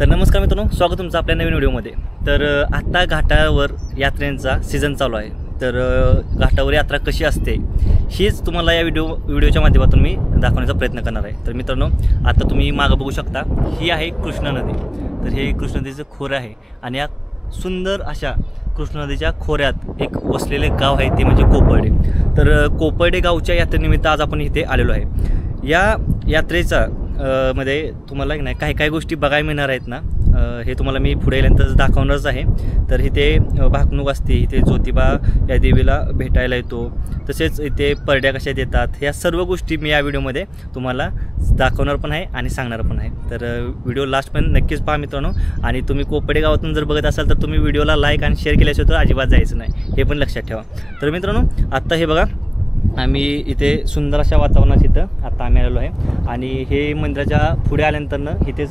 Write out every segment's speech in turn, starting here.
तर नमस्कार मित्रांनो, स्वागत तुमचं आपल्या नवीन व्हिडिओमध्ये। तर आता घाटावर यात्रेचा सीझन चालू आहे। तर घाटावर यात्रा कशी असते हीच तुम्हाला या व्हिडिओच्या माध्यमातून मी दाखवण्याचा प्रयत्न करणार आहे। तर मित्रांनो, आता तुम्ही मागे बघू शकता, ही आहे कृष्णा नदी। तर हे कृष्णा नदीचं खोरं आहे आणि या सुंदर अशा कृष्णा नदीच्या खोऱ्यात एक वसलेले गाव आहे, ते म्हणजे कोपर्डे। तर कोपर्डे गावच्या यात्रेनिमित्त आज आपण इथे आलेलो आहे। या यात्रेचा मध्ये तुम्हाला नाही काही गोष्टी बघायला मिळणार आहेत ना, हे तुम्हाला मी पुढे गेल्यानंतर दाखवणारच आहे। तर इथे भाकणूक असते, इथे ज्योतिबा या देवीला भेटायला येतो, तसेच इथे परड्या कशा देतात, ह्या सर्व गोष्टी मी या व्हिडिओमध्ये तुम्हाला दाखवणार पण आहे आणि सांगणार पण आहे। तर व्हिडिओ लास्टपर्यंत नक्कीच पहा मित्रांनो। आणि तुम्ही कोपर्डे गावातून जर बघत असाल तर तुम्ही व्हिडिओला लाईक आणि शेअर केल्याशिवाय तर अजिबात जायचं नाही, हे पण लक्षात ठेवा। तर मित्रांनो, आत्ता हे बघा, आम्ही इथे सुंदर अशा वातावरणात इथं आता आम्ही आलेलो आहे। आणि हे मंदिराच्या पुढे आल्यानंतर इथेच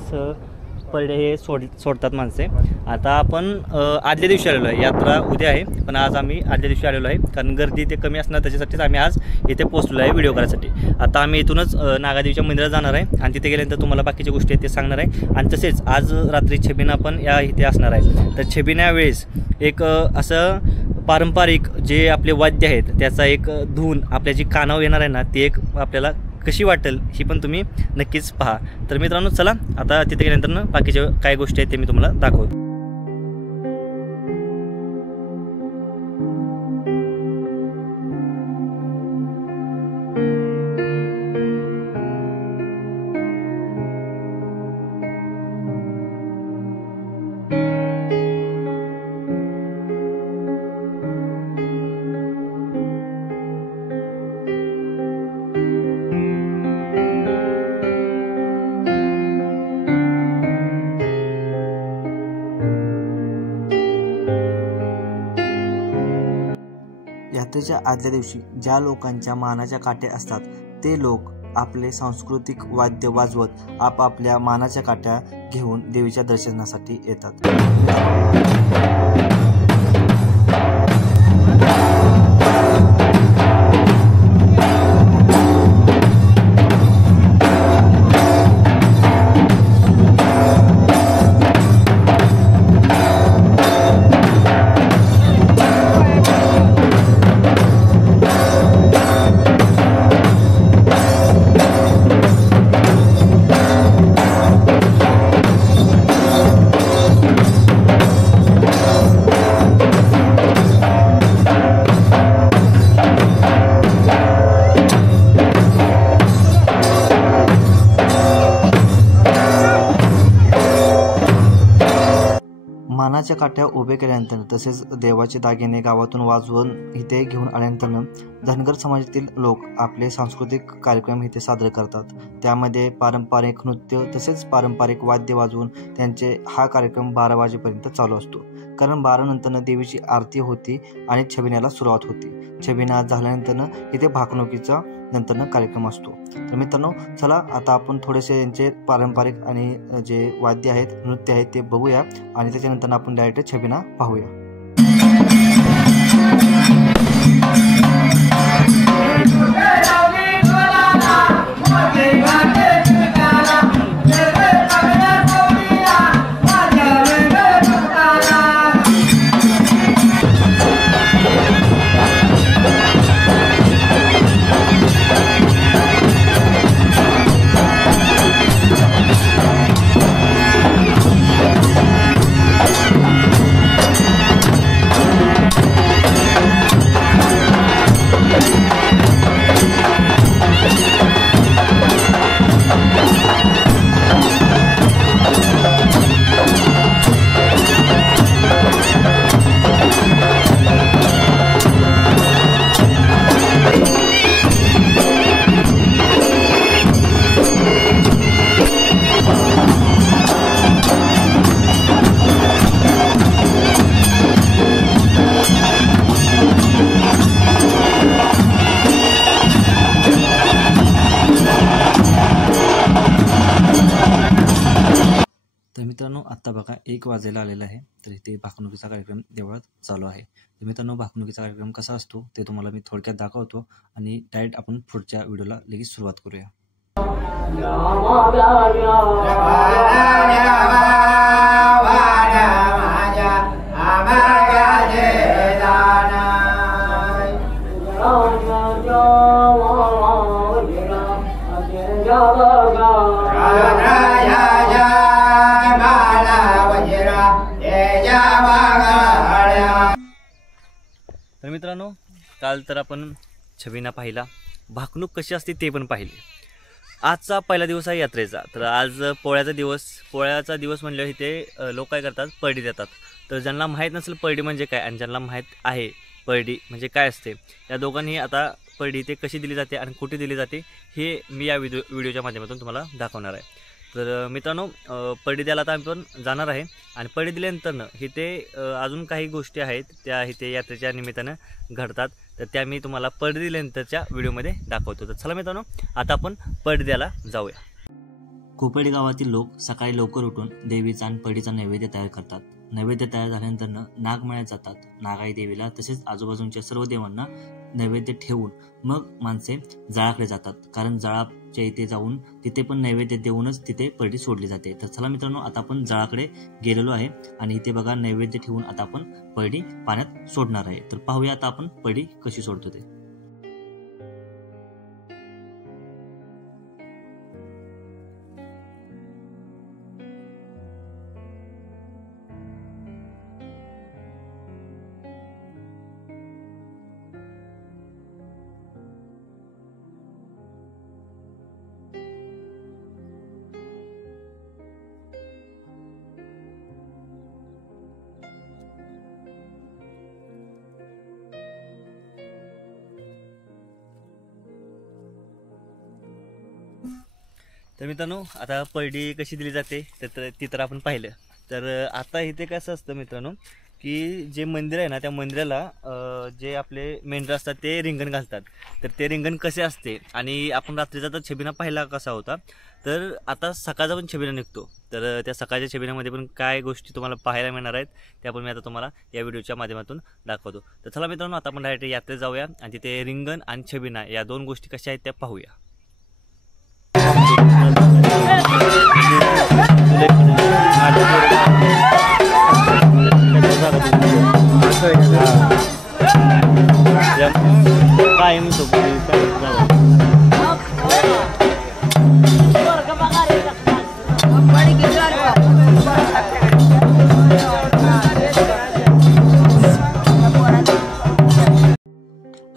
परडे हे सोडतात माणसे। आता आपण आदल्या दिवशी आलेलो आहे, यात्रा उद्या आहे पण आज आम्ही आदल्या दिवशी आलेलो आहे, कारण गर्दी इथे कमी असणार त्याच्यासाठीच आम्ही आज इथे पोहोचलो आहे व्हिडिओ करायसाठी। आता आम्ही इथूनच नागादेवीच्या मंदिरात जाणार आहे आणि तिथे गेल्यानंतर तुम्हाला बाकीच्या गोष्टी आहेत ते सांगणार आहे। आणि तसेच आज रात्री छबिना पण या इथे असणार आहे। तर छबिना वेळेस एक असं पारंपरिक जे आपले वाद्य आहेत त्याचा एक धून आपल्या जी कानावर येणार आहे ना, ती एक आपल्याला कशी वाटेल ही पण तुम्ही नक्कीच पहा। तर मित्रांनो, चला आता तिथे गेल्यानंतर बाकीच्या काय गोष्टी आहेत ते मी तुम्हाला दाखवतो। यात्रेच्या आदल्या दिवशी ज्या लोकांच्या मानाच्या काटे असतात ते लोक आपले सांस्कृतिक वाद्य वाजवत आपापल्या मानाच्या काट्या घेऊन देवीच्या दर्शनासाठी येतात। मानाच्या काठ्या उभे केल्यानंतर तसेच देवाचे दागिने गावातून वाजवून इथे घेऊन आल्यानंतर धनगर समाजातील लोक आपले सांस्कृतिक कार्यक्रम इथे सादर करतात। त्यामध्ये पारंपरिक नृत्य तसेच पारंपरिक वाद्य वाजवून त्यांचे हा कार्यक्रम 12 वाजेपर्यंत चालू असतो, कारण 12 नंतर देवीची आरती होती आणि छबिन्याला सुरुवात होती। छबिना झाल्यानंतर इथे भाकणुकीचा नंतर कार्यक्रम असतो। तर मित्रांनो, चला आता आपण थोडेसे यांचे पारंपरिक आणि जे वाद्य आहेत नृत्य आहेत ते बघूया आणि त्याच्यानंतर आपण डायरेक्ट छबिना पाहूया। तर मित्रांनो, आत्ता बघा 1 वाजायला आलेला आहे। तर इथे भाकणुकीचा कार्यक्रम देवळात चालू आहे। तर मित्रांनो, भाकणुकीचा कार्यक्रम कसा असतो ते तुम्हाला मी थोडक्यात दाखवतो आणि डायरेक्ट आपण पुढच्या व्हिडिओला लगेच सुरुवात करूया। तर मित्रांनो, काल तर आपण छबिना पाहिला, भाकणूक कशी असते ते पण पाहिले. आजचा पहिला दिवस आहे यात्रेचा. तर आज पोळ्याचा दिवस म्हणल्यावर इथे लोक काय करतात, परडी देतात. तर ज्यांना माहीत नसेल परडी म्हणजे काय आणि ज्यांना माहीत आहे परडी म्हणजे काय असते, या दोघांनी आता परडी इथे कशी दिली जाते आणि कुठे दिली जाते हे मी या व्हिडिओच्या माध्यमातून तुम्हाला दाखवणार आहे. तर मित्रांनो, परडी द्यायला आता आपण जाणार आहे आणि परडी दिल्यानंतरनं इथे अजून काही गोष्टी आहेत त्या इथे यात्रेच्या निमित्तानं घडतात. तर त्या मी तुम्हाला परडी दिल्यानंतरच्या व्हिडिओमध्ये दाखवतो. तर चला मित्रांनो, आता आपण परडी द्यायला जाऊया. कोपेडी गावातील लोक सकाळी लवकर उठून देवीचा आणि परडीचा नैवेद्य तयार करतात. नैवेद्य तयार झाल्यानंतर नागमळ्यात जातात. नागाई देवीला तसेच आजूबाजूच्या सर्व देवांना नैवेद्य ठेवून मग माणसे जाळाकडे जातात. कारण जाळाच्या इथे जाऊन तिथे पण नैवेद्य देऊनच तिथे परडी सोडली जाते. तर चला मित्रांनो, आता आपण जाळाकडे गेलेलो आहे आणि इथे बघा नैवेद्य ठेवून आता आपण परडी पाण्यात सोडणार आहे. तर पाहूया आता आपण परडी कशी सोडतो ते. तर मित्रांनो, आता परडी कशी दिली जाते ती तर आपण पाहिलं. तर आता इथे कसं असतं मित्रांनो, की जे मंदिर आहे ना, त्या मंदिराला जे आपले मेंढरं असतात ते रिंगण घालतात. तर ते रिंगण कसे असते आणि आपण रात्रीचा तर छबिना पाहिला कसा होता, तर आता सकाळचा पण छबिना निघतो. तर त्या सकाळच्या छबिनामध्ये पण काय गोष्टी तुम्हाला पाहायला मिळणार आहेत त्या पण मी आता तुम्हाला या व्हिडिओच्या माध्यमातून दाखवतो. तर चला मित्रांनो, आता आपण डायरेक्ट यात्रेत जाऊया आणि तिथे रिंगण आणि छबिना या दोन गोष्टी कशा आहेत त्या पाहूया.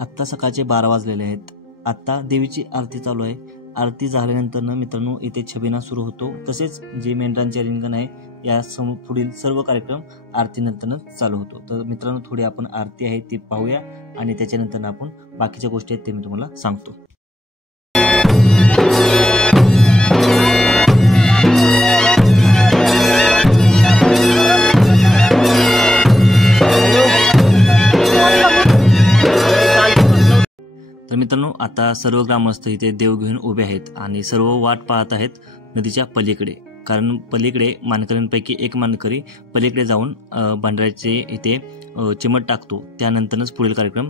आत्ता सकाळचे 12 वाजलेले आहेत. आत्ता देवीची आरती चालू आहे. आरती झाल्यानंतर मित्रांनो इथे छबिना सुरू होतो. तसेच जे मेंढरांचे रिंगण आहे या पुढील सर्व कार्यक्रम आरतीनंतर चालू होतो. तर मित्रांनो, थोडी आपण आरती आहे ती पाहूया आणि त्याच्यानंतर आपण बाकीच्या गोष्टी आहेत ते मी तुम्हाला सांगतो. तर मित्रांनो, आता सर्व ग्रामस्थ इथे देव घेऊन उभे आहेत आणि सर्व वाट पाहत आहेत नदीच्या पलीकडे. कारण पलीकडे मानकऱ्यांपैकी एक मानकरी पलीकडे जाऊन भंडाऱ्याचे इथे चिमट टाकतो. त्यानंतरच पुढील कार्यक्रम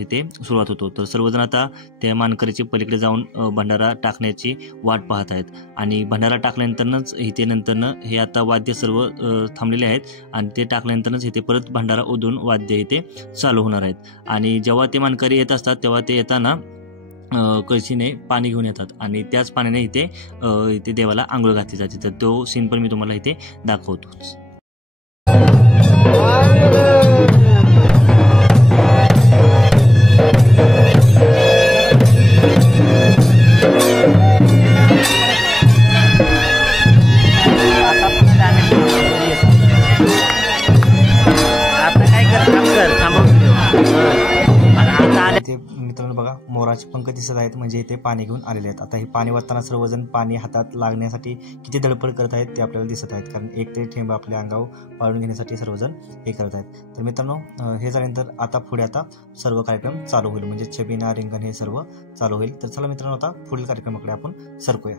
इथे सुरुवात होतो. तर सर्वजण आता त्या मानकरीचे पलीकडे जाऊन भंडारा टाकण्याची वाट पाहत आहेत आणि भंडारा टाकल्यानंतरच इथे नंतरनं हे आता वाद्य सर्व थांबलेले आहेत आणि ते टाकल्यानंतरच इथे परत भंडारा ओढून वाद्य इथे चालू होणार आहेत. आणि जेव्हा ते मानकरी येत असतात तेव्हा ते येताना कळशीने पाणी घेऊन येतात आणि त्याच पाण्याने इथे देवाला आंघोळ घातली जाते. तर तो सीन पण मी तुम्हाला इथे दाखवतो. मित्रांनो बघा, मोराचे पंख दिसत आहेत, म्हणजे इथे पाणी घेऊन आलेले आहेत. आता हे पाणी वाहताना सर्वजण पाणी हातात लागण्यासाठी किती धडपड करत आहेत ते आपल्याला दिसत आहेत. कारण एक तरी थेंब आपल्या अंगावर पाळून घेण्यासाठी सर्वजण हे करत आहेत. तर मित्रांनो, हे झाल्यानंतर आता पुढे सर्व कार्यक्रम चालू होईल, म्हणजे छबिना रिंगण हे सर्व चालू होईल. तर चला मित्रांनो, आता पुढील कार्यक्रमाकडे आपण सरकूया.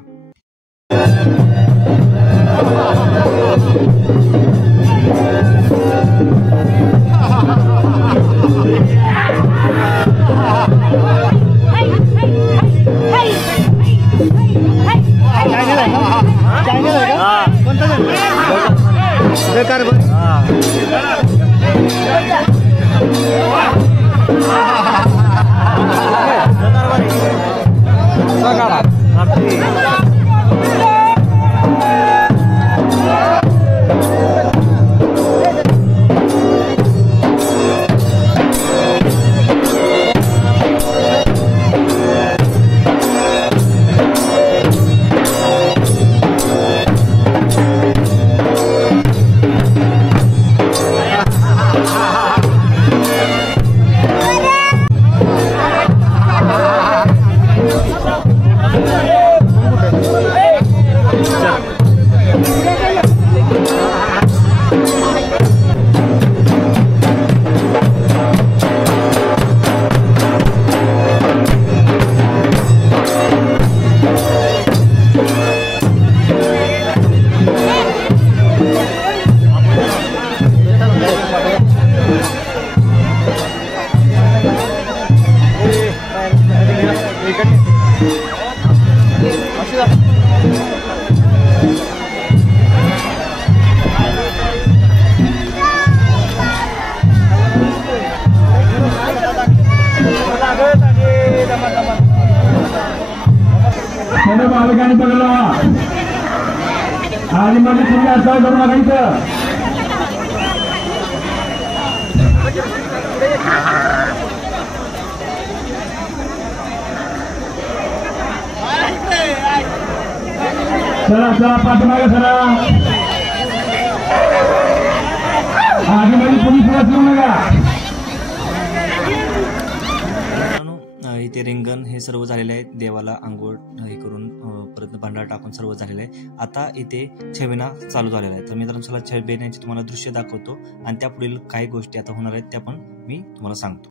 बालकांनी पकडला आणि मध्ये तुम्ही असं करू नका चला चला पाठीमागे सरा आधी मध्ये पोलीस वाचू नका. इथे रिंगण हे सर्व झालेले आहे. देवाला आंघोळ हे करून परत भांडार टाकून सर्व झालेलं आहे. आता इथे छबिना चालू झालेला आहे. तर मी चला छबिन्याचे तुम्हाला दृश्य दाखवतो आणि त्या पुढील काही गोष्टी आता होणार आहेत त्या पण मी तुम्हाला सांगतो.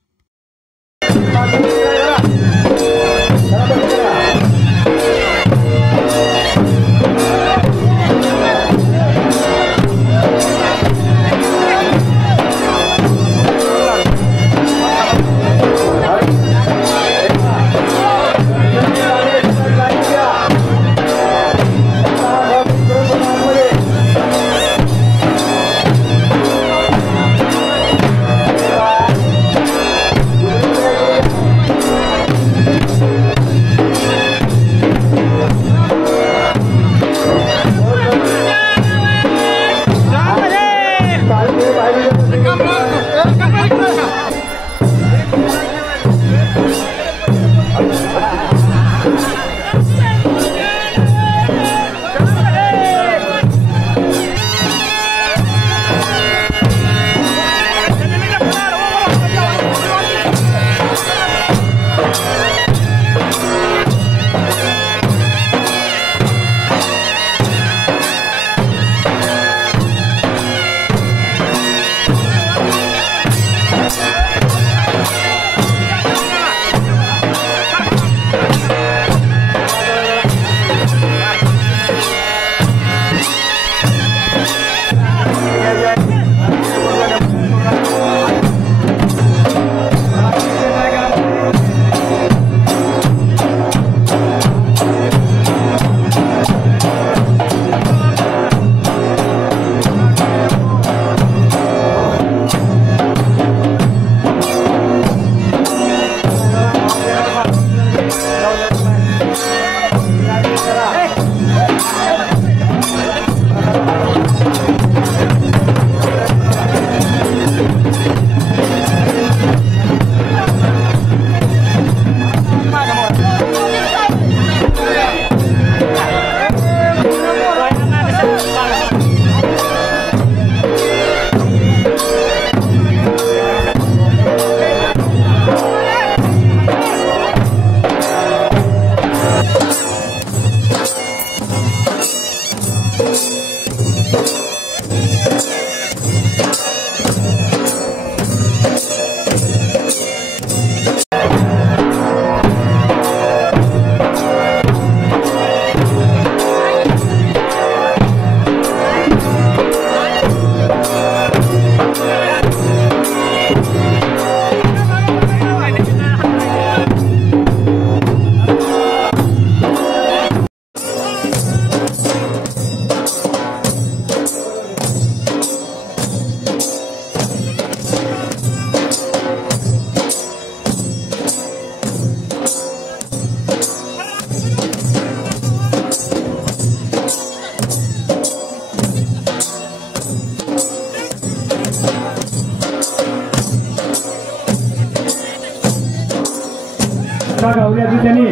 त्यांनी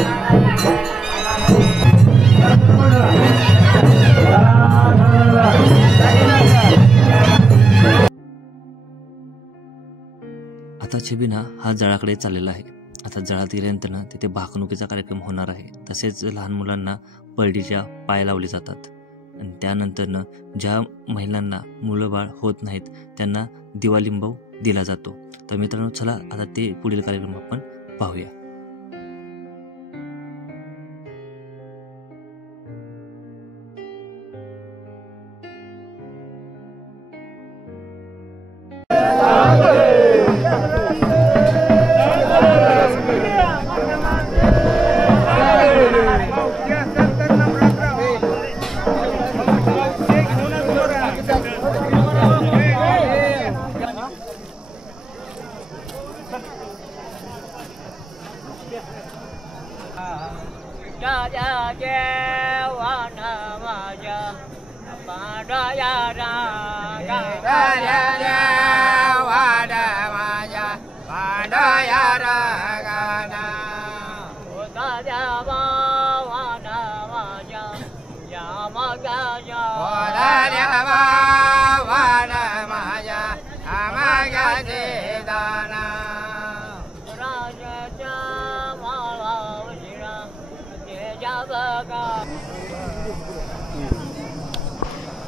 आता छबिना हा जळाकडे चाललेला आहे. आता जळात गेल्यानंतर तिथे भाकणुकीचा कार्यक्रम होणार आहे. तसेच लहान मुलांना पळडीच्या पाय लावले जातात आणि त्यानंतर ज्या महिलांना मुलं बाळ होत नाहीत त्यांना दिवालिंबू दिला जातो. तर मित्रांनो चला आता ते पुढील कार्यक्रम आपण पाहूया.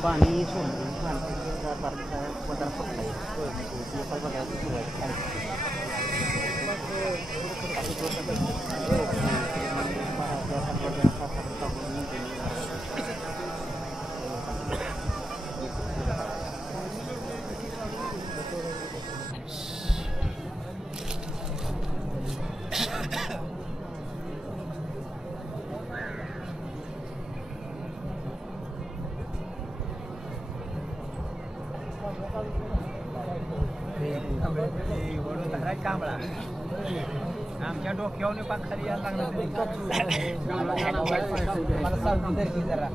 पाणी आमच्या डोक्यावर पाक खाली यायला लागलं. मला सावली धरली जरा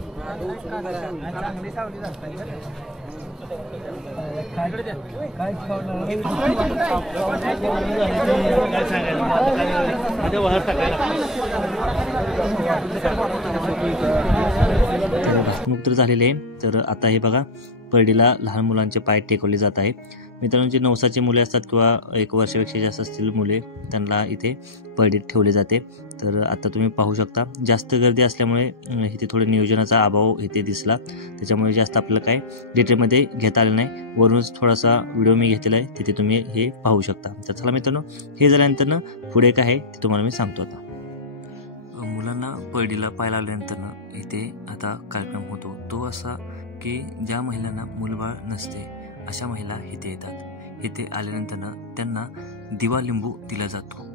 चांगली सावली झाली. भाकणूक तर झालेले आहे. तर आता हे बघा पळडीला लहान मुलांचे पाय टेकवले जात आहे. मित्रांनो जे नवसाचे मुले असतात किंवा 1 वर्षापेक्षा जास्त असतील मुले त्यांना इथे पळडीत ठेवले जाते. तर आता तुम्ही पाहू शकता जास्त गर्दी असल्यामुळे इथे थोडं नियोजनाचा अभाव इथे दिसला. त्याच्यामुळे जास्त आपल्याला काय डिटेलमध्ये घेता आलं नाही. वरूनच थोडासा व्हिडिओ मी घेतलेला आहे तिथे तुम्ही हे पाहू शकता. तर चला मित्रांनो हे झाल्यानंतर पुढे काय आहे ते तुम्हाला मी सांगतो. आता मुलांना पळडीला पाय लावल्यानंतर इथे आता कार्यक्रम होतो तो असा की ज्या महिलांना मुलबाळ नसते अशा महिला इथे येतात. इथे आल्यानंतर त्यांना दिवालिंबू दिला जातो.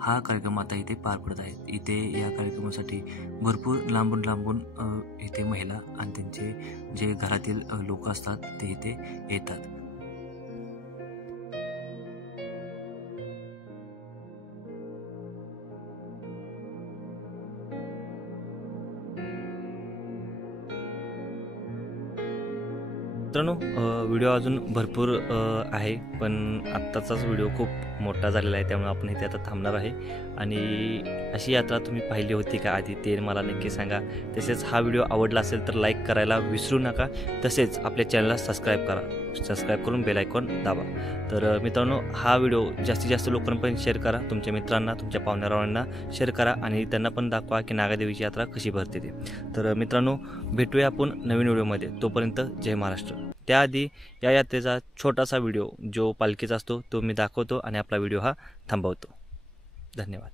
हा कार्यक्रम आता इथे पार पडत आहे. इथे या कार्यक्रमासाठी भरपूर लांबून इथे महिला आणि त्यांचे जे घरातील लोक असतात ते इथे येतात. मित्रांनो व्हिडिओ अजून भरपूर आहे पण आत्ताचाच व्हिडिओ खूप मोठा झालेला आहे त्यामुळे आपण इथे आता थांबणार आहे. आणि अशी यात्रा तुम्ही पाहिली होती का आधी ते मला नक्की सांगा. तसेच हा व्हिडिओ आवडला असेल तर लाईक करायला विसरू नका. तसेच आपल्या चॅनलला सबस्क्राईब करा. सबस्क्राईब करून बेल आयकॉन दाबा. तर मित्रांनो हा व्हिडिओ जास्तीत जास्त लोकांपर्यंत शेअर करा. तुमच्या मित्रांना तुमच्या पाहुण्यारावांना शेअर करा आणि त्यांना पण दाखवा की नागादेवीची यात्रा कशी भरते ते. तर मित्रांनो भेटूया आपण नवीन व्हिडिओमध्ये. तोपर्यंत जय महाराष्ट्र. त्याआधी या यात्रेचा छोटासा व्हिडिओ जो पालखीचा असतो तो मी दाखवतो आणि आपला व्हिडिओ हा थांबवतो. धन्यवाद.